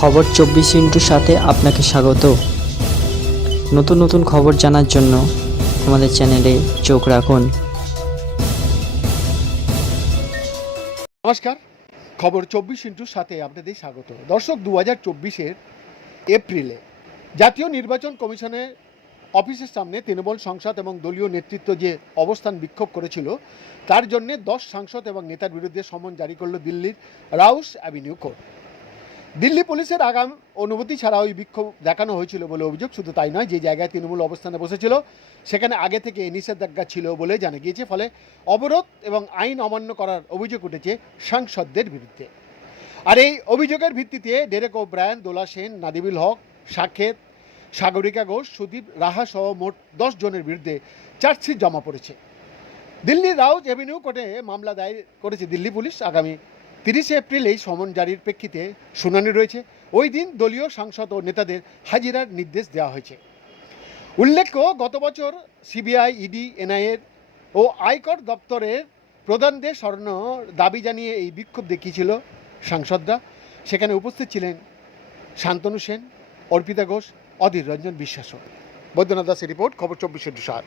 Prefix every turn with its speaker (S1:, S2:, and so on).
S1: খবর চব্বিশ ইন্টুর সাথে আপনাকে স্বাগত। নতুন নতুন খবর জানার জন্য আমাদের চ্যানেলে চোখ রাখুন।
S2: নমস্কার, খবর চব্বিশ ইন্টুর সাথে আপনাদের স্বাগত। দর্শক দু হাজার চব্বিশের এপ্রিলে জাতীয় নির্বাচন কমিশনের অফিসের সামনে তৃণমূল সংসদ এবং দলীয় নেতৃত্ব যে অবস্থান বিক্ষোভ করেছিল, তার জন্য দশ সাংসদ এবং নেতার বিরুদ্ধে সমন জারি করল দিল্লির রাউস অ্যাভিনিউ কোর্ট। দিল্লি পুলিশের আগাম অনুমতি ছাড়া ওই বিক্ষোভ দেখানো হয়েছিল বলে অভিযোগ, শুধু তাই নয়, যে জায়গায় তৃণমূল অবস্থানে বসেছিল, সেখানে আগে থেকে নিষেধাজ্ঞা ছিল বলে জানা গিয়েছে, ফলে অবরোধ এবং আইন অমান্য করার অভিযোগ উঠেছে সাংসদদের বিরুদ্ধে। আর এই অভিযোগের ভিত্তিতে ডেরেক ও ব্রায়ান দোলা সেন, নাদিবুল হক সাকেত সাগরিকা ঘোষ, সুদীপ রাহা সহ মোট দশ জনের বিরুদ্ধে চার্জশিট জমা পড়েছে। দিল্লির রাউজ এভিনিউ কোর্টে মামলা দায়ের করেছে দিল্লি পুলিশ আগামী তিরিশে এপ্রিল এই সমন জারির প্রেক্ষিতে শুনানি রয়েছে। ওই দিন দলীয় সাংসদ ও নেতাদের হাজিরার নির্দেশ দেওয়া হয়েছে। উল্লেখ্য, গত বছর সিবিআই, ইডি এনআইএর ও আয়কর দপ্তরের প্রধানদের স্মরণ দাবি জানিয়ে এই বিক্ষোভ দেখিয়েছিল সাংসদরা। সেখানে উপস্থিত ছিলেন শান্তনু সেন, অর্পিতা ঘোষ, অধীর রঞ্জন বিশ্বাসও। বৈদ্যনাথ দাসের রিপোর্ট, খবর চব্বিশে সাত